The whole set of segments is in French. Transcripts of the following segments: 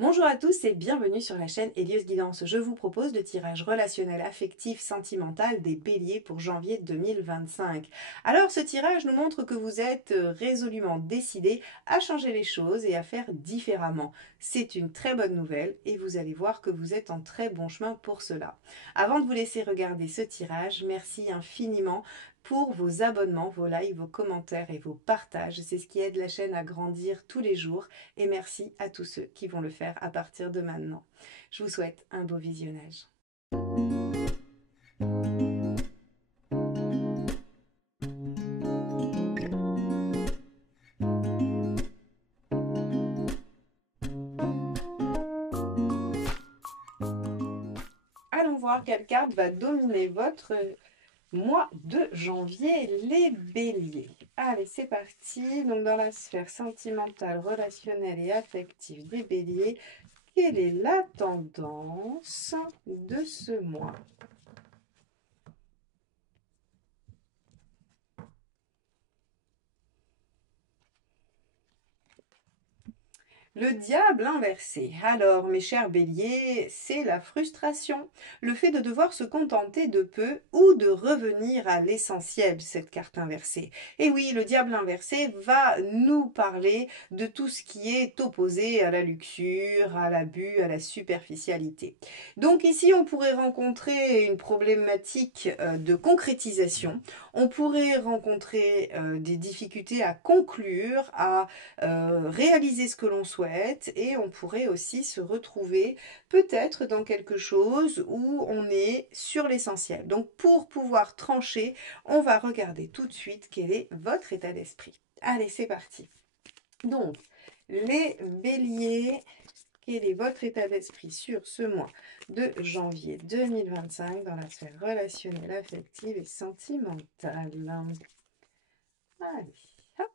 Bonjour à tous et bienvenue sur la chaîne Elios Guidance. Je vous propose le tirage relationnel affectif sentimental des béliers pour janvier 2025. Alors ce tirage nous montre que vous êtes résolument décidé à changer les choses et à faire différemment. C'est une très bonne nouvelle et vous allez voir que vous êtes en très bon chemin pour cela. Avant de vous laisser regarder ce tirage, merci infiniment pour vos abonnements, vos likes, vos commentaires et vos partages. C'est ce qui aide la chaîne à grandir tous les jours. Et merci à tous ceux qui vont le faire à partir de maintenant. Je vous souhaite un beau visionnage. Allons voir quelle carte va dominer votre mois de janvier, les béliers. Allez, c'est parti. Donc, dans la sphère sentimentale, relationnelle et affective des béliers, quelle est la tendance de ce mois? Le diable inversé. Alors, mes chers béliers, c'est la frustration, le fait de devoir se contenter de peu ou de revenir à l'essentiel, cette carte inversée. Et oui, le diable inversé va nous parler de tout ce qui est opposé à la luxure, à l'abus, à la superficialité. Donc ici, on pourrait rencontrer une problématique de concrétisation, on pourrait rencontrer des difficultés à conclure, à réaliser ce que l'on souhaite, et on pourrait aussi se retrouver peut-être dans quelque chose où on est sur l'essentiel. Donc pour pouvoir trancher, on va regarder tout de suite quel est votre état d'esprit. Allez, c'est parti. Donc, les béliers, quel est votre état d'esprit sur ce mois de janvier 2025 dans la sphère relationnelle, affective et sentimentale? Allez, hop.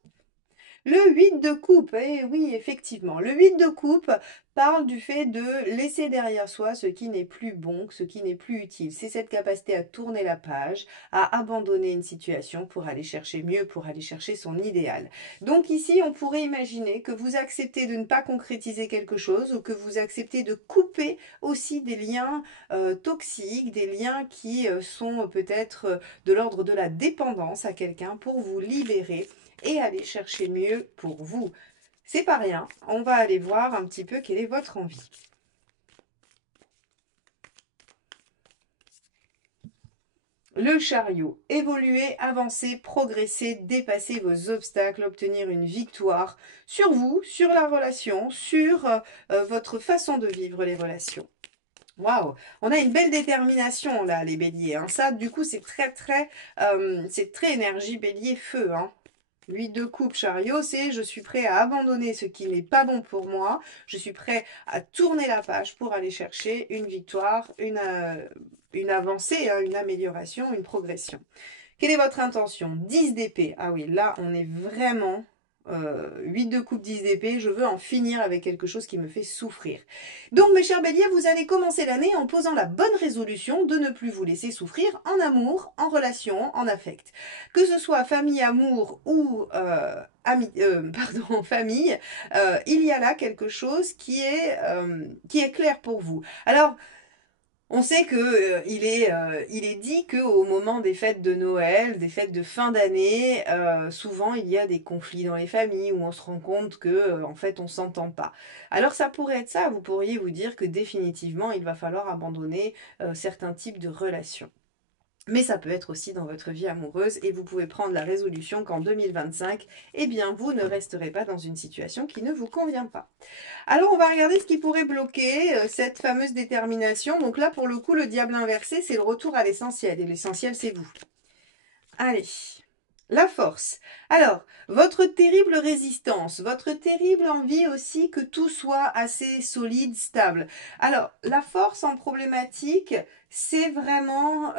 Le 8 de coupe, eh oui, effectivement, le 8 de coupe parle du fait de laisser derrière soi ce qui n'est plus bon, ce qui n'est plus utile. C'est cette capacité à tourner la page, à abandonner une situation pour aller chercher mieux, pour aller chercher son idéal. Donc ici, on pourrait imaginer que vous acceptez de ne pas concrétiser quelque chose ou que vous acceptez de couper aussi des liens toxiques, des liens qui sont peut-être de l'ordre de la dépendance à quelqu'un pour vous libérer et aller chercher mieux pour vous. C'est pas rien, on va aller voir un petit peu quelle est votre envie. Le chariot, évoluer, avancer, progresser, dépasser vos obstacles, obtenir une victoire sur vous, sur la relation, sur votre façon de vivre les relations. Waouh, on a une belle détermination là, les béliers. Hein. Ça, du coup, c'est c'est très énergie bélier feu. Hein. 8 de coupe chariot, c'est je suis prêt à abandonner ce qui n'est pas bon pour moi. Je suis prêt à tourner la page pour aller chercher une victoire, une avancée, hein, une amélioration, une progression. Quelle est votre intention? 10 d'épée. Ah oui, là, on est vraiment 8 de coupe, 10 d'épée. Je veux en finir avec quelque chose qui me fait souffrir. Donc, mes chers béliers, vous allez commencer l'année en posant la bonne résolution de ne plus vous laisser souffrir en amour, en relation, en affect. Que ce soit famille, amour ou famille, il y a là quelque chose qui est clair pour vous. Alors, on sait que il est dit qu'au moment des fêtes de Noël, des fêtes de fin d'année, souvent il y a des conflits dans les familles où on se rend compte que en fait on s'entend pas. Alors ça pourrait être ça, vous pourriez vous dire que définitivement il va falloir abandonner certains types de relations. Mais ça peut être aussi dans votre vie amoureuse et vous pouvez prendre la résolution qu'en 2025, eh bien, vous ne resterez pas dans une situation qui ne vous convient pas. Alors, on va regarder ce qui pourrait bloquer cette fameuse détermination. Donc là, pour le coup, le diable inversé, c'est le retour à l'essentiel. Et l'essentiel, c'est vous. Allez, la force. Alors, votre terrible résistance, votre terrible envie aussi que tout soit assez solide, stable. Alors, la force en problématique, c'est vraiment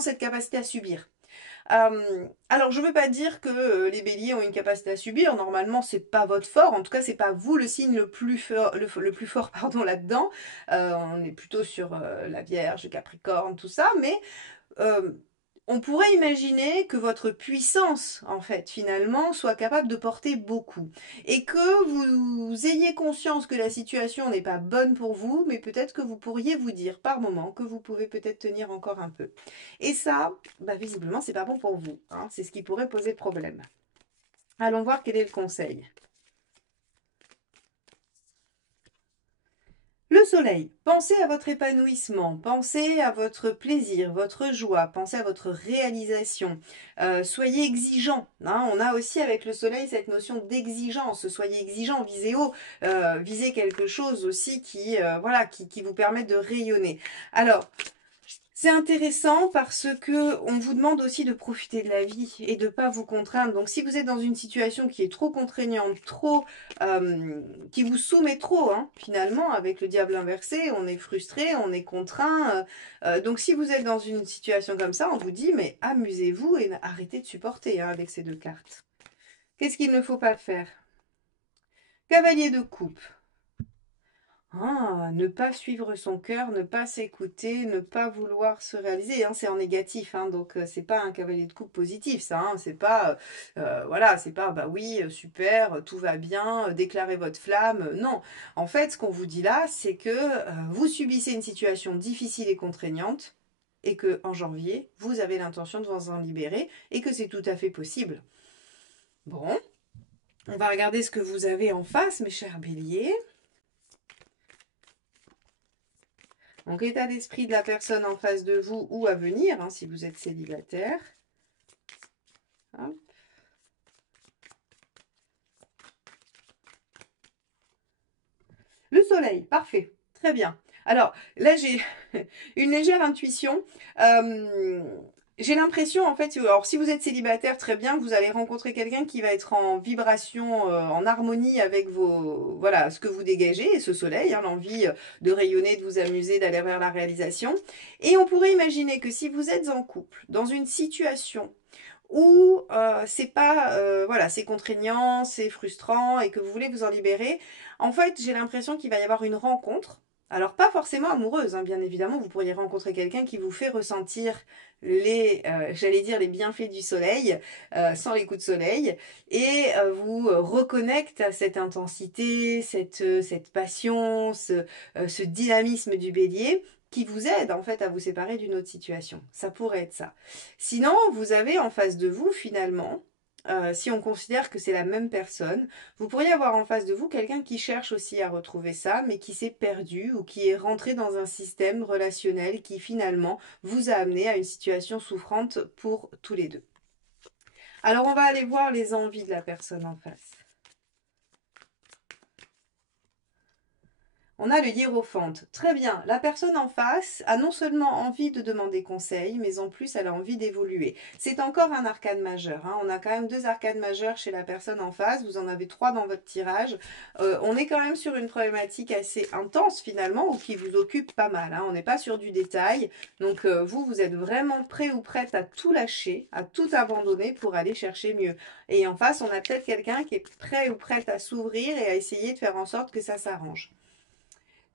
cette capacité à subir. Alors, je ne veux pas dire que les béliers ont une capacité à subir. Normalement, c'est pas votre fort. En tout cas, c'est pas vous le signe le plus fort, le plus fort pardon, là-dedans. On est plutôt sur la Vierge, Capricorne, tout ça. Mais euh, on pourrait imaginer que votre puissance, en fait, finalement, soit capable de porter beaucoup. Et que vous ayez conscience que la situation n'est pas bonne pour vous, mais peut-être que vous pourriez vous dire par moment que vous pouvez peut-être tenir encore un peu. Et ça, bah, visiblement, c'est pas bon pour vous, hein. C'est ce qui pourrait poser problème. Allons voir quel est le conseil. Le soleil, pensez à votre épanouissement, pensez à votre plaisir, votre joie, pensez à votre réalisation. Soyez exigeant, hein. On a aussi avec le soleil cette notion d'exigence. Soyez exigeant, visez haut, visez quelque chose aussi qui, voilà, qui vous permette de rayonner. Alors, c'est intéressant parce que on vous demande aussi de profiter de la vie et de ne pas vous contraindre. Donc si vous êtes dans une situation qui est trop contraignante, qui vous soumet trop, hein, finalement, avec le diable inversé, on est frustré, on est contraint. Donc si vous êtes dans une situation comme ça, on vous dit mais amusez-vous et arrêtez de supporter, hein, avec ces deux cartes. Qu'est-ce qu'il ne faut pas faire? Cavalier de coupe. Ah, ne pas suivre son cœur, ne pas s'écouter, ne pas vouloir se réaliser, hein, c'est en négatif, hein, donc c'est pas un cavalier de coupe positif, ça, hein, c'est pas, voilà, c'est pas, bah oui, super, tout va bien, déclarez votre flamme, non. En fait, ce qu'on vous dit là, c'est que vous subissez une situation difficile et contraignante, et que en janvier, vous avez l'intention de vous en libérer, et que c'est tout à fait possible. Bon, on va regarder ce que vous avez en face, mes chers béliers. Donc, état d'esprit de la personne en face de vous ou à venir, hein, si vous êtes célibataire. Hop. Le soleil, parfait, très bien. Alors, là, j'ai une légère intuition. J'ai l'impression, en fait, alors si vous êtes célibataire, très bien, vous allez rencontrer quelqu'un qui va être en vibration, en harmonie avec vos, voilà, ce que vous dégagez, et ce soleil, hein, l'envie de rayonner, de vous amuser, d'aller vers la réalisation. Et on pourrait imaginer que si vous êtes en couple, dans une situation où c'est pas, voilà, c'est contraignant, c'est frustrant et que vous voulez vous en libérer, en fait, j'ai l'impression qu'il va y avoir une rencontre. Alors, pas forcément amoureuse, hein, bien évidemment, vous pourriez rencontrer quelqu'un qui vous fait ressentir j'allais dire, les bienfaits du soleil, sans les coups de soleil, et vous reconnecte à cette intensité, cette passion, ce dynamisme du bélier, qui vous aide en fait à vous séparer d'une autre situation. Ça pourrait être ça. Sinon, vous avez en face de vous finalement, si on considère que c'est la même personne, vous pourriez avoir en face de vous quelqu'un qui cherche aussi à retrouver ça, mais qui s'est perdu ou qui est rentré dans un système relationnel qui finalement vous a amené à une situation souffrante pour tous les deux. Alors on va aller voir les envies de la personne en face. On a le hiérophante. Très bien. La personne en face a non seulement envie de demander conseil, mais en plus elle a envie d'évoluer. C'est encore un arcane majeur, hein. On a quand même 2 arcanes majeures chez la personne en face. Vous en avez 3 dans votre tirage. On est quand même sur une problématique assez intense finalement, ou qui vous occupe pas mal, hein. On n'est pas sur du détail. Donc vous êtes vraiment prêt ou prête à tout lâcher, à tout abandonner pour aller chercher mieux. Et en face, on a peut-être quelqu'un qui est prêt ou prête à s'ouvrir et à essayer de faire en sorte que ça s'arrange.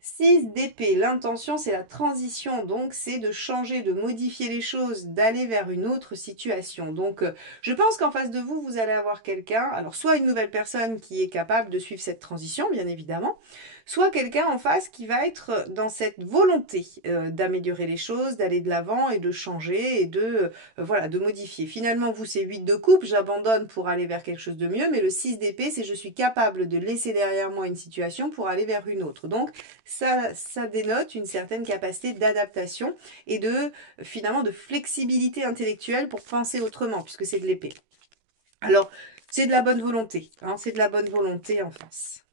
6 d'épée, l'intention c'est la transition, donc c'est de changer, de modifier les choses, d'aller vers une autre situation. Donc je pense qu'en face de vous, vous allez avoir quelqu'un, alors soit une nouvelle personne qui est capable de suivre cette transition, bien évidemment, soit quelqu'un en face qui va être dans cette volonté d'améliorer les choses, d'aller de l'avant et de changer et voilà, de modifier. Finalement, vous, c'est 8 de coupe, j'abandonne pour aller vers quelque chose de mieux, mais le 6 d'épée, c'est je suis capable de laisser derrière moi une situation pour aller vers une autre. Donc, ça dénote une certaine capacité d'adaptation et finalement, de flexibilité intellectuelle pour penser autrement, puisque c'est de l'épée. Alors, c'est de la bonne volonté, hein, c'est de la bonne volonté en face.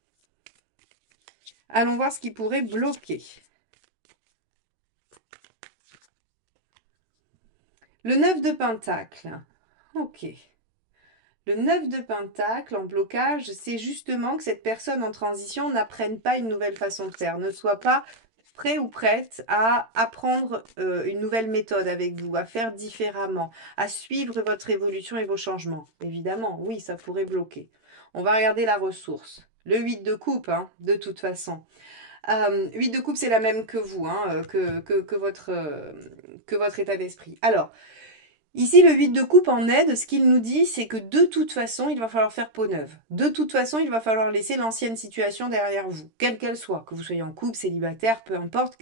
Allons voir ce qui pourrait bloquer. Le 9 de Pentacle. Ok. Le 9 de Pentacle en blocage, c'est justement que cette personne en transition n'apprenne pas une nouvelle façon de faire, ne soit pas prêt ou prête à apprendre une nouvelle méthode avec vous, à faire différemment, à suivre votre évolution et vos changements. Évidemment, oui, ça pourrait bloquer. On va regarder la ressource. Le 8 de coupe, hein, de toute façon. 8 de coupe, c'est la même que vous, hein, que votre état d'esprit. Alors, Ici, le 8 de coupe en aide, ce qu'il nous dit, c'est que de toute façon, il va falloir faire peau neuve. De toute façon, il va falloir laisser l'ancienne situation derrière vous, quelle qu'elle soit, que vous soyez en couple, célibataire, peu importe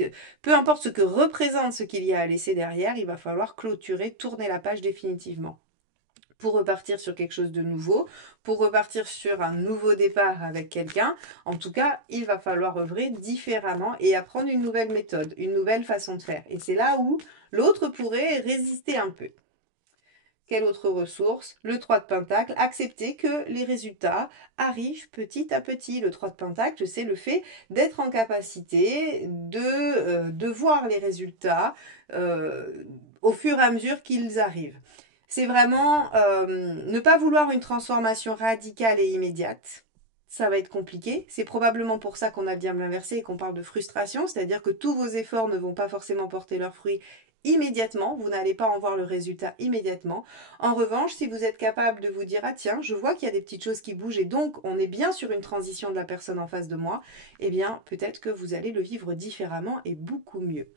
ce que représente ce qu'il y a à laisser derrière, il va falloir clôturer, tourner la page définitivement. Pour repartir sur quelque chose de nouveau, pour repartir sur un nouveau départ avec quelqu'un, en tout cas, il va falloir œuvrer différemment et apprendre une nouvelle méthode, une nouvelle façon de faire. Et c'est là où l'autre pourrait résister un peu. Quelle autre ressource? Le 3 de Pentacle, accepter que les résultats arrivent petit à petit. Le 3 de Pentacle, c'est le fait d'être en capacité de voir les résultats au fur et à mesure qu'ils arrivent. C'est vraiment ne pas vouloir une transformation radicale et immédiate. Ça va être compliqué. C'est probablement pour ça qu'on a bien l'inversé et qu'on parle de frustration, c'est-à-dire que tous vos efforts ne vont pas forcément porter leurs fruits immédiatement, vous n'allez pas en voir le résultat immédiatement. En revanche, si vous êtes capable de vous dire ah tiens, je vois qu'il y a des petites choses qui bougent et donc on est bien sur une transition de la personne en face de moi, eh bien peut-être que vous allez le vivre différemment et beaucoup mieux.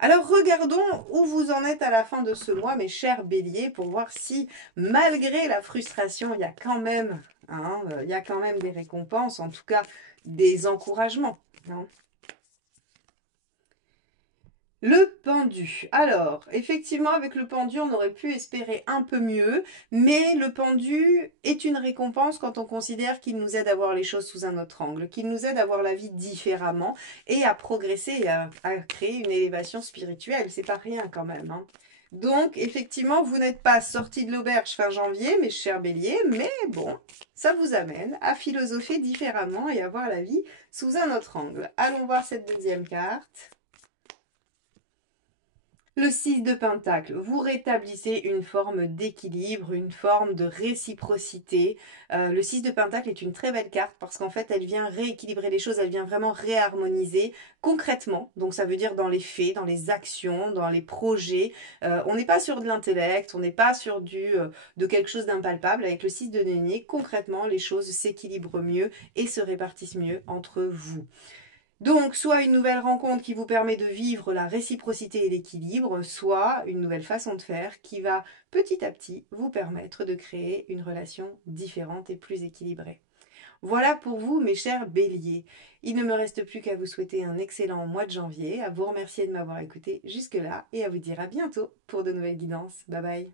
Alors regardons où vous en êtes à la fin de ce mois, mes chers béliers, pour voir si malgré la frustration, il y a quand même, il y a quand même des récompenses, en tout cas des encouragements. Le pendu. Alors, effectivement, avec le pendu, on aurait pu espérer un peu mieux, mais le pendu est une récompense quand on considère qu'il nous aide à voir les choses sous un autre angle, qu'il nous aide à voir la vie différemment et à progresser et à créer une élévation spirituelle. C'est pas rien quand même. Donc, effectivement, vous n'êtes pas sorti de l'auberge fin janvier, mes chers béliers, mais bon, ça vous amène à philosopher différemment et à voir la vie sous un autre angle. Allons voir cette deuxième carte. Le 6 de Pentacle, vous rétablissez une forme d'équilibre, une forme de réciprocité. Le 6 de Pentacle est une très belle carte parce qu'en fait, elle vient rééquilibrer les choses, elle vient vraiment réharmoniser concrètement. Donc ça veut dire dans les faits, dans les actions, dans les projets. On n'est pas sur de l'intellect, on n'est pas sur de quelque chose d'impalpable. Avec le 6 de denier, concrètement, les choses s'équilibrent mieux et se répartissent mieux entre vous. Donc, soit une nouvelle rencontre qui vous permet de vivre la réciprocité et l'équilibre, soit une nouvelle façon de faire qui va petit à petit vous permettre de créer une relation différente et plus équilibrée. Voilà pour vous, mes chers béliers. Il ne me reste plus qu'à vous souhaiter un excellent mois de janvier, à vous remercier de m'avoir écouté jusque-là et à vous dire à bientôt pour de nouvelles guidances. Bye bye.